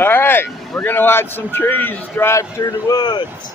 Alright, we're gonna watch some trees drive through the woods.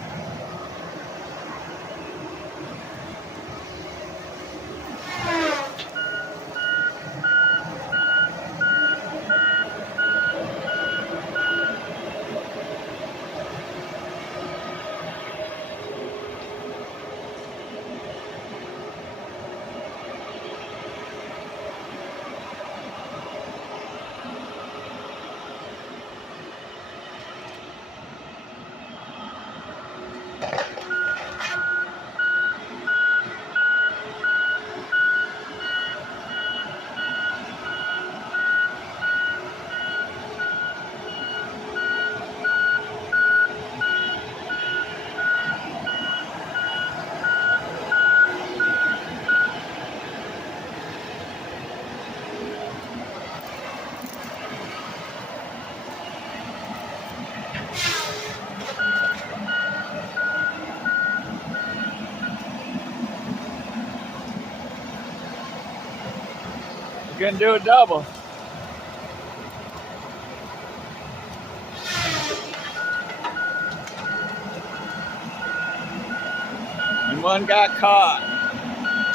We're gonna do a double. And one got caught.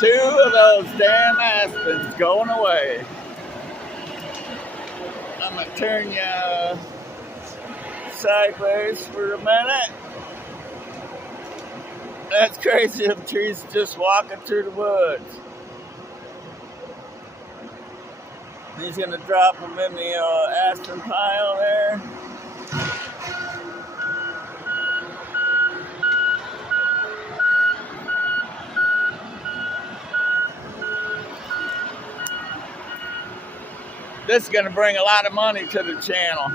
Two of those damn aspens going away. I'm gonna turn you sideways for a minute. That's crazy, them trees just walking through the woods. He's gonna drop them in the aspen pile there. This is gonna bring a lot of money to the channel.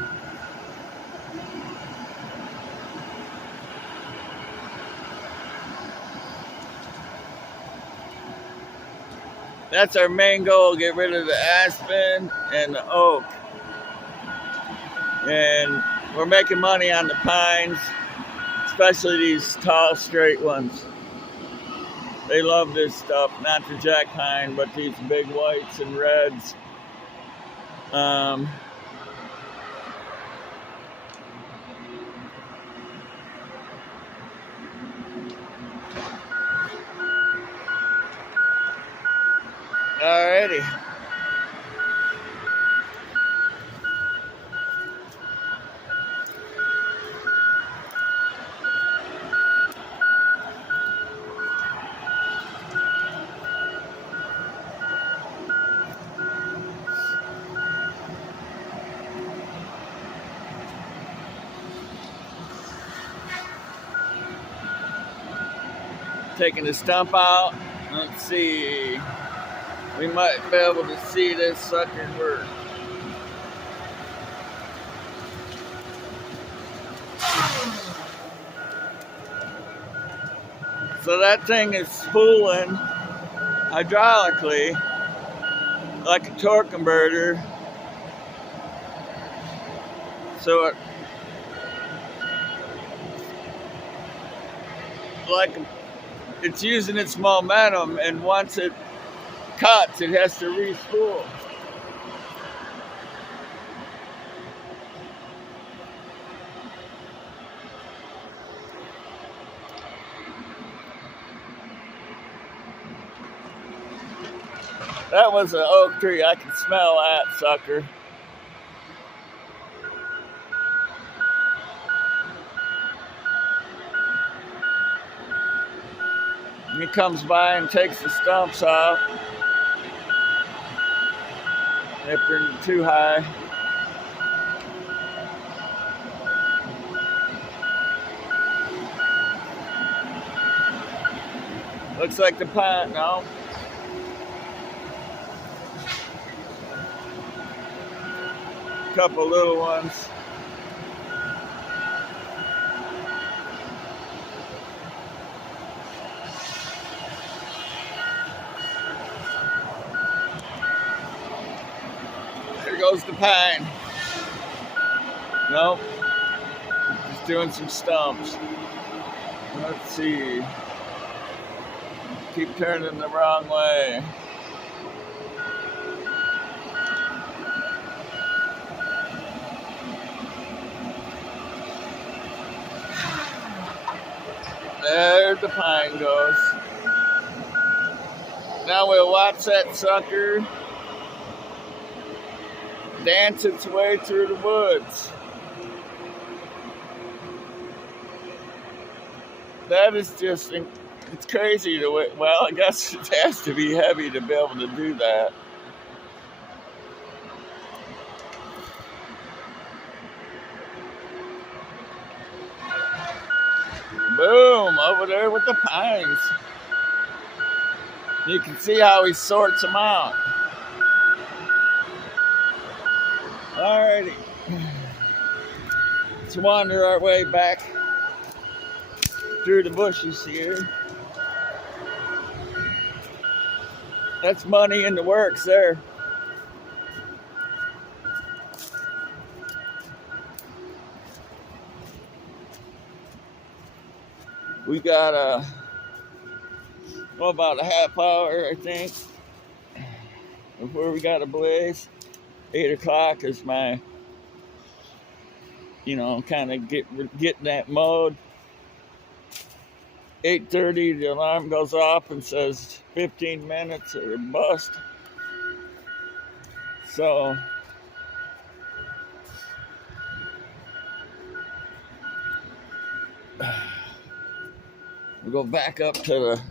That's our main goal, get rid of the aspen and the oak. And we're making money on the pines, especially these tall, straight ones. They love this stuff, not the jack pine, but these big whites and reds. Alrighty. Taking the stump out. Let's see. We might be able to see this sucker work. So that thing is spooling hydraulically like a torque converter. So it's using its momentum, and once it cuts, it has to re-spool. That was an oak tree. I can smell that sucker. And he comes by and takes the stumps off if they're too high. Looks like the pine now. Couple little ones. There goes the pine. Nope. Just doing some stumps. Let's see. Keep turning the wrong way. there the pine goes. Now we'll watch that sucker dance its way through the woods. That is just, it's crazy the way, well, I guess it has to be heavy to be able to do that. Boom, over there with the pines. You can see how he sorts them out. Alrighty. Let's wander our way back through the bushes here. That's money in the works there. We got about a half hour, I think, before we got a blaze. 8 o'clock is my, kind of getting that mode. 8:30, the alarm goes off and says 15 minutes or bust. So we go back up to the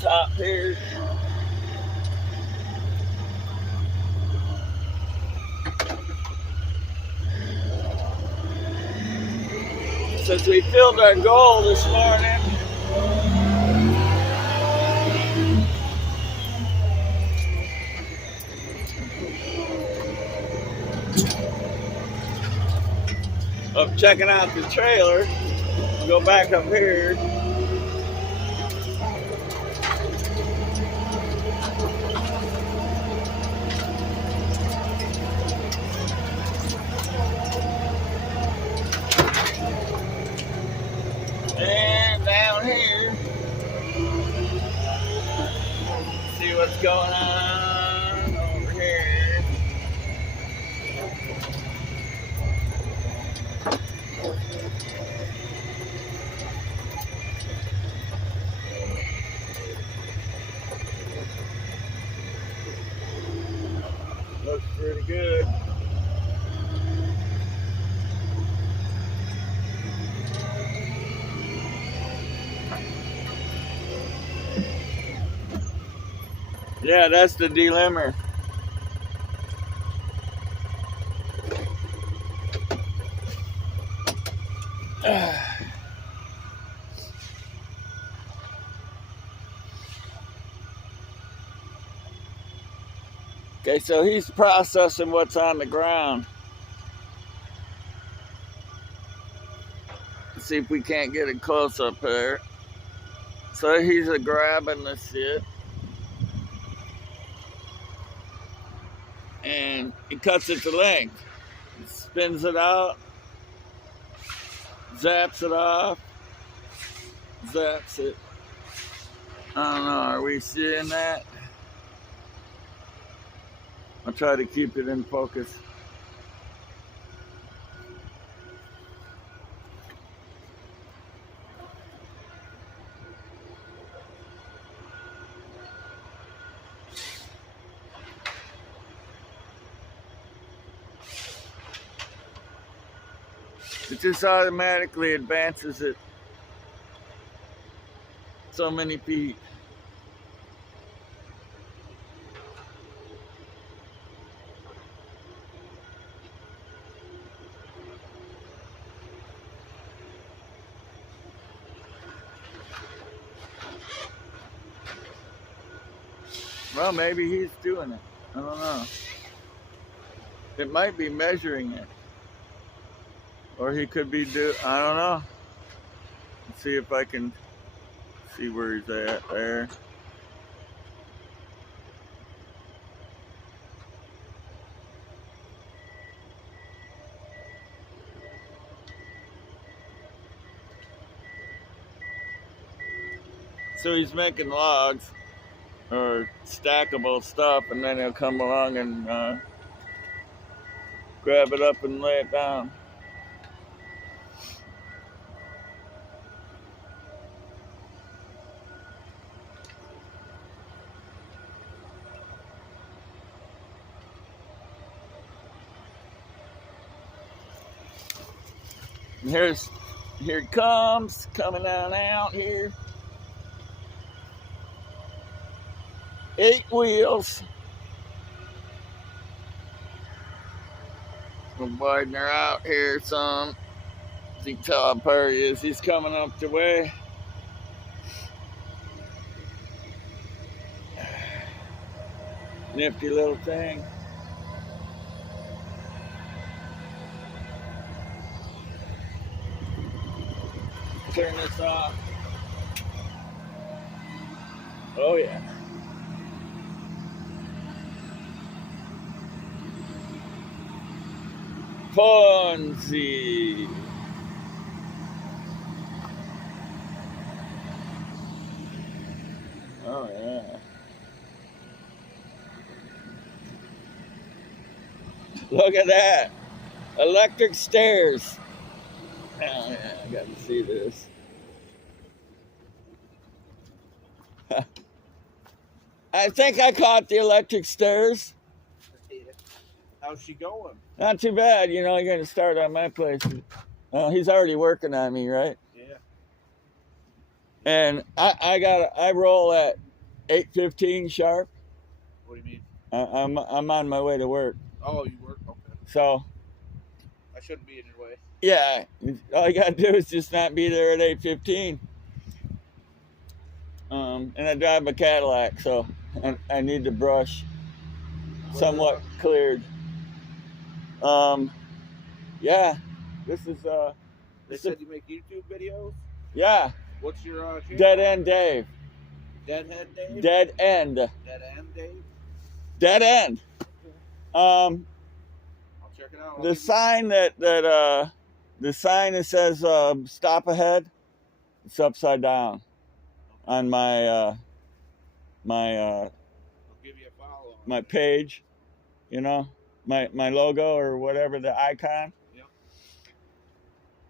top here. Since we filled our goal this morning, of checking out the trailer, go back up here. And down here, see what's going on over here. Looks pretty good. Yeah, that's the delimber. Okay, so he's processing what's on the ground. Let's see if we can't get it close up there. So he's grabbing the shit. And he cuts it to length. He spins it out, zaps it off, zaps it. I don't know, are we seeing that? I'll try to keep it in focus. It just automatically advances it so many feet. Well, maybe he's doing it. I don't know. It might be measuring it. Or he could be I don't know. Let's see if I can see where he's at there. So he's making logs or stackable stuff, and then he'll come along and grab it up and lay it down. And here it comes, coming on out here. 8 wheels. I'm widening her out here some. You can tell how far he is. He's coming up the way. Nifty little thing. Turn this off. Oh yeah. Ponzi. Oh yeah. Look at that. Electric stairs. Oh yeah, I got to see this. I think I caught the electric stairs. How's she going? Not too bad, you know. You're gonna start on my place. Well, he's already working on me, right? Yeah. And I roll at 8:15 sharp. What do you mean? I'm on my way to work. Oh, you work? Okay. So I shouldn't be in your way. yeah, all you gotta do is just not be there at 8:15. And I drive a Cadillac, so I need the brush somewhat cleared. Yeah, this is They said you make YouTube videos. yeah. What's your channel? Dead End Dave. Deadhead Dave. Dead End. Dead End Dave. Dead End. I'll check it out. The sign the sign that says stop ahead, it's upside down on my I'll give you a follow. my page, you know, my logo or whatever, the icon. Yep.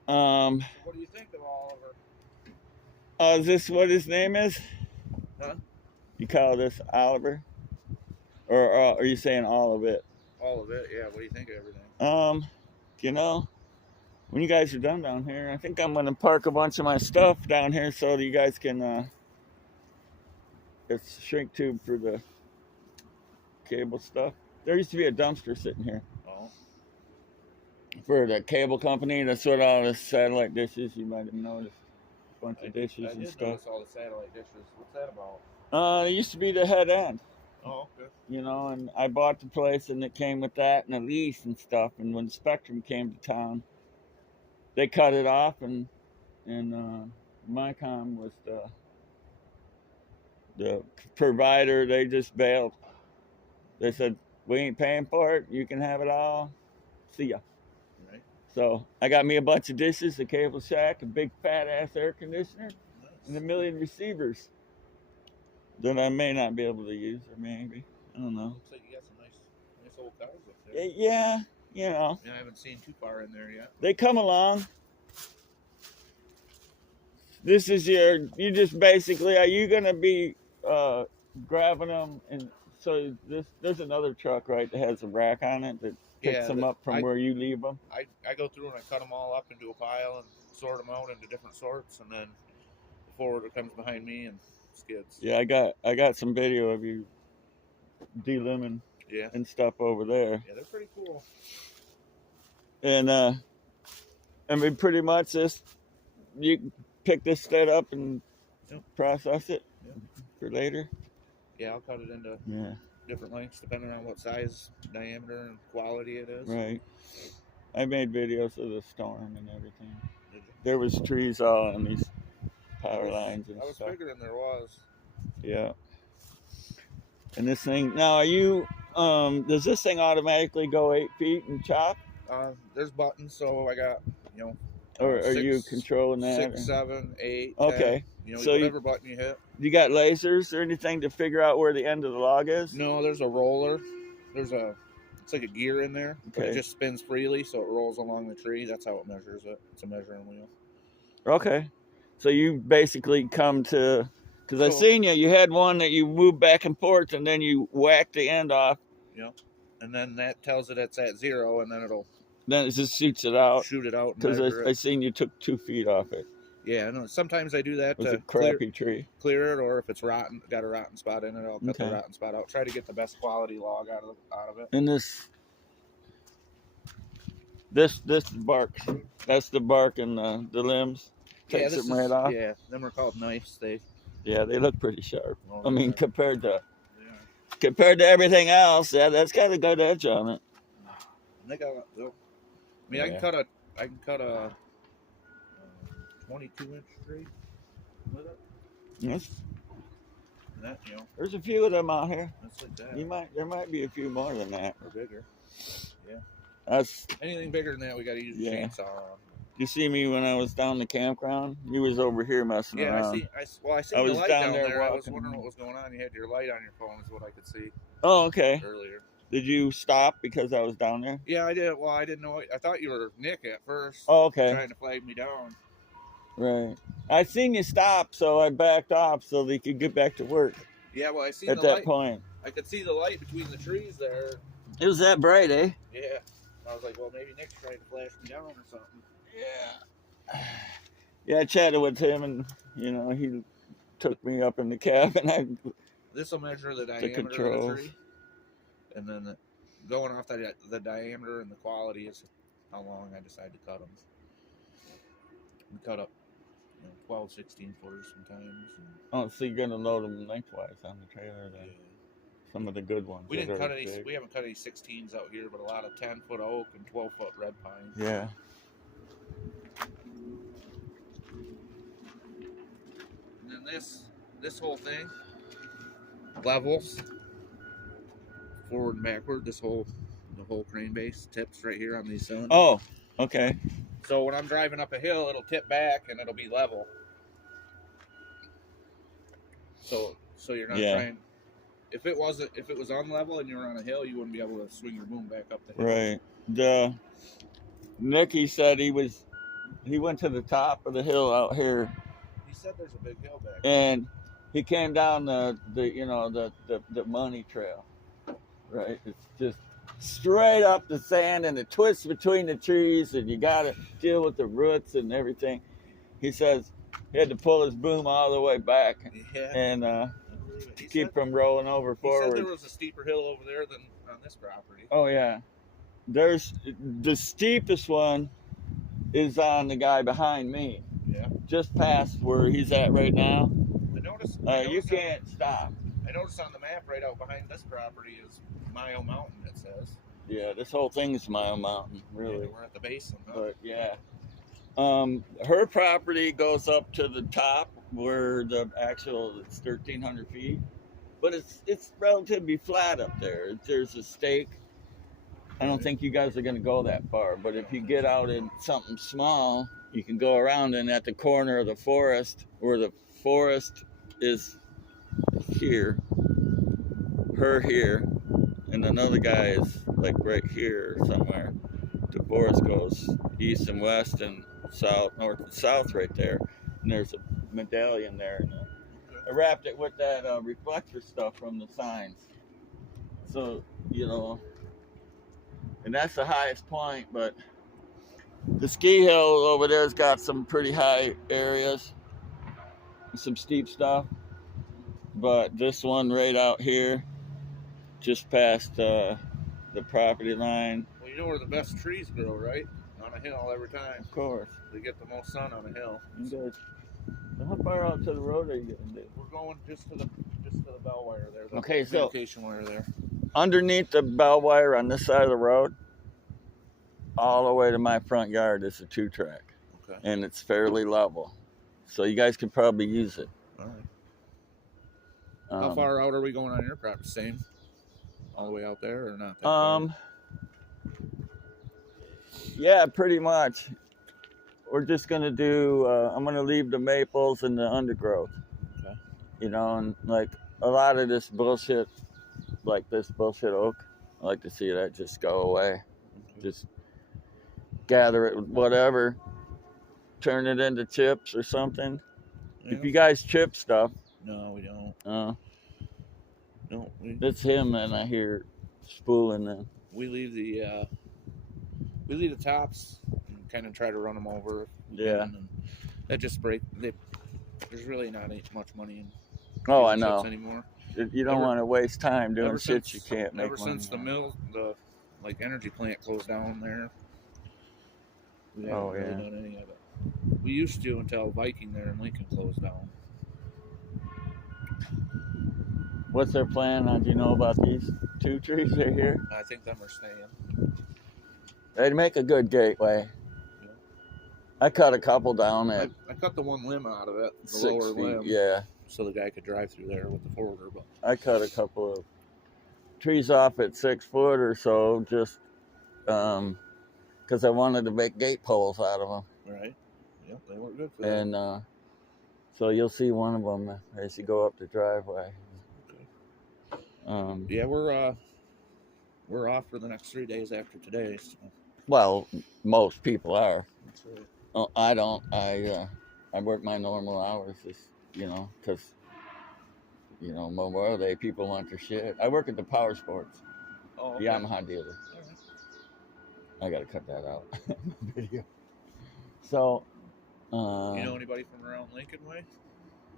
What do you think of Oliver? Is this what his name is? Huh? You call this Oliver? Or are you saying all of it? All of it, yeah. What do you think of everything? You know, when you guys are done down here, I think I'm gonna park a bunch of my stuff down here so that you guys can it's shrink tube for the cable stuff. There used to be a dumpster sitting here. Oh. For the cable company. That's what all the satellite dishes, you might have noticed. A bunch of dishes and stuff. Notice all the satellite dishes. What's that about? It used to be the head end. Oh, okay. You know, and I bought the place and it came with that and a lease and stuff. And when Spectrum came to town, they cut it off and Mycom was the provider. They just bailed. They said, we ain't paying for it. You can have it all. See ya. Right. So I got me a bunch of dishes, a cable shack, a big fat ass air conditioner, Nice. and 1 million receivers that I may not be able to use, or maybe. I don't know. Looks like you got some nice old cars up there. Yeah, you know. Yeah, I haven't seen too far in there yet. They come along. This is you just basically, are you going to be grabbing them? And so there's another truck, right, that has a rack on it that picks them up from where you leave them? I go through and I cut them all up into a pile and sort them out into different sorts, and then the forwarder comes behind me and skids. Yeah, I got some video of you de-limbing and stuff over there. Yeah, they're pretty cool. And I mean, pretty much just you pick this stud up and process it for later. Yeah, I'll cut it into different lengths depending on what size, diameter, and quality it is. Right. I made videos of the storm and everything. Did you? There was trees all on these power lines and I was stuff. figuring there was. Yeah. And this thing, now are you, does this thing automatically go 8 feet and chop? There's buttons, so I got, Or are you controlling that? 6, 7, 8, okay. 10, So whatever button you hit. You got lasers or anything to figure out where the end of the log is? No, there's a roller. There's a It's like a gear in there, but it Okay. just spins freely, so it rolls along the tree. That's how it measures it. It's a measuring wheel. Okay. So you basically come to, because I So, seen you had one that you moved back and forth and then you whack the end off. and then that tells it it's at 0, and then it'll Then it just shoots it out. shoot it out and Because measure I it. seen you took 2 feet off it. Yeah, I know. Sometimes I do that It was to a crappy tree. clear it, or if it's rotten, got a rotten spot in it, I'll cut the Okay. rotten spot out. Try to get the best quality log out of it. And this bark, that's the bark and the limbs. Takes them right off. Yeah, them are called knives. They look pretty sharp. oh, I mean, yeah. compared to Yeah. everything else, yeah, that's got a good edge on it. They got. I mean, Yeah. I can cut a 22-inch tree with it. Yes. And that, There's a few of them out here. that's like that. There might be a few more than that. Or bigger. That's Anything bigger than that, we got to use a Yeah. chainsaw on. you see me when I was down the campground. You was over here messing Yeah, around. I seen I the was light down down there there. I was walking. wondering what was going on. You had your light on your phone, is what I could see Oh, okay. earlier. Did you stop because I was down there? Yeah, I did. Well, I didn't know. I thought you were Nick at first, Oh, okay. trying to flag me down. Right. I seen you stop, so I backed off so they could get back to work Yeah, well, I seen at the that light. point. I could see the light between the trees there. It was that bright, eh? Yeah. I was like, well, maybe Nick's trying to flash me down or something. Yeah. Yeah, I chatted with him, and he took me up in the cab, and I This will measure the diameter of controls. the tree, and then going off the diameter and the quality is how long I decide to cut them. We cut up 12, 16 footers sometimes. oh, so you're gonna load them lengthwise on the trailer then? Some of the good ones. We that didn't are cut any. big. We haven't cut any 16s out here, but a lot of 10-foot oak and 12-foot red pine. Yeah. And then this whole thing levels forward and backward. The whole crane base tips right here on these cylinders. Oh, okay. So when I'm driving up a hill, it'll tip back and it'll be level. So you're not Yeah. trying. If it was unlevel and you were on a hill, you wouldn't be able to swing your boom back up the hill. Right. Nicky said he went to the top of the hill out here, He said there's a big hill back. and he came down the money trail. Right. It's just straight up the sand, and it twists between the trees, and you got to deal with the roots and everything. He says he had to pull his boom all the way back Yeah. and He keep said, from rolling over he said forward. there was a steeper hill over there than on this property. Oh yeah, there's the steepest one is on the guy behind me, Yeah. just past where he's at right now. I noticed. You can't stop. I noticed on the map right out behind this property is Mile Mountain. It says. Yeah, this whole thing's Mile Mountain, really. We're at the basin. Huh? But yeah, her property goes up to the top where the actual it's 1,300 feet, but it's relatively flat up there. There's a stake. I don't think you guys are going to go that far, but if you get out in something small, you can go around, and at the corner of the forest, where the forest is here, her here, and another guy is like right here somewhere. The forest goes east and west and south, north and south right there, and there's a medallion there. And I wrapped it with that reflector stuff from the signs, so and that's the highest point. But the ski hill over there's got some pretty high areas, some steep stuff. But this one right out here, just past the property line. Well, you know where the best trees grow, right? On a hill every time. Of course. They get the most sun on a hill. You guys, so how far out to the road are you going to do? We're going just to the bell wire there. The Okay, so communication wire there. underneath the bell wire on this side of the road, all the way to my front yard is a 2-track. Okay. And it's fairly level. So you guys could probably use it. All right. How far out are we going on your property? Same? All the way out there or not that far? Yeah, pretty much. We're just going to do, I'm going to leave the maples and the undergrowth. Okay. And like a lot of this bullshit, like this bullshit oak, I like to see that just go away. Okay. Just gather it with whatever, turn it into chips or something. Yeah. If you guys chip stuff, No, we don't. uh, No, it's him and I hear spooling them. we leave the tops and kind of try to run them over. Yeah. And that just there's really not much money in Oh, I chips know. anymore. You don't want to waste time doing shit you can't make Ever money since the on. mill, the energy plant closed down there, we haven't Oh, really yeah. done any of it. We used to until Viking there in Lincoln closed down. What's their plan? Do you know about these 2 trees right here? I think them are staying. They'd make a good gateway. Yeah. I cut a couple down I at cut the one limb out of it, the 6 lower feet. limb, Yeah. so the guy could drive through there with the forwarder. But I cut a couple of trees off at 6 foot or so, just because I wanted to make gate poles out of them. right, yeah, they weren't good for that. And so you'll see one of them as you go up the driveway. Okay. Yeah, we're off for the next 3 days after today. So. Well, most people are. That's right. Oh, I don't. I work my normal hours, because Memorial Day people want their shit. I work at the Power Sports, Oh, okay. Yamaha dealer. All right. I gotta cut that out in the video. So, You know anybody from around Lincoln Way?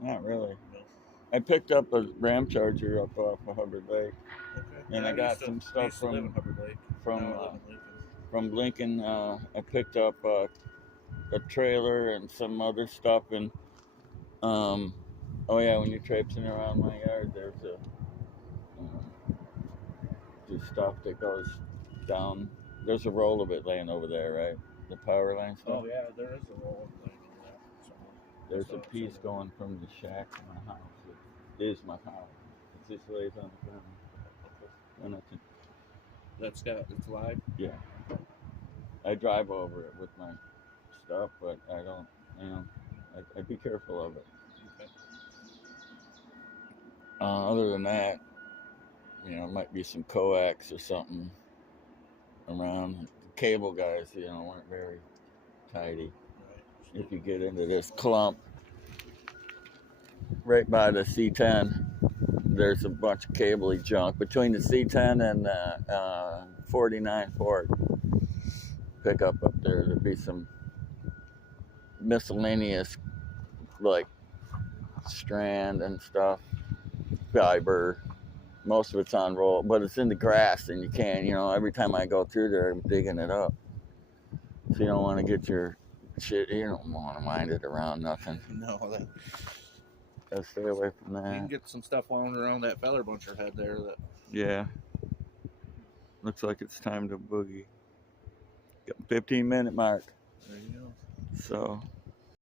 not really. No. I picked up a Ram Charger up off of Hubbard Lake, Okay. and Yeah, I got used to- some I stuff used to live in from Hubbard Lake. from Now I live in Lincoln. Lincoln. I picked up a trailer and some other stuff, and oh yeah, when you're traipsing around my yard, there's stuff that goes down. There's a roll of it laying over there, right? The power line stuff. Oh yeah, there is a roll of thing over there somewhere. There's So- a piece going from the shack to my house. It is my house. It just lays on the ground. And It's live. yeah. I drive over it with my stuff, but I don't, I be careful of it. Okay. Other than that, might be some coax or something around. The cable guys, weren't very tidy. Right. If you get into this clump right by the C10, there's a bunch of cable junk between the C10 and 49 Ford pickup up there. There'd be some miscellaneous like strand and stuff, fiber. Most of it's on roll, but it's in the grass, and you can't. Every time I go through there, I'm digging it up. So you don't want to get your shit. You don't want to mind it around nothing. No, Gotta stay away from you can that. get some stuff wound around that feather buncher head there. That Yeah. Looks like it's time to boogie. Got 15-minute mark. there you go. So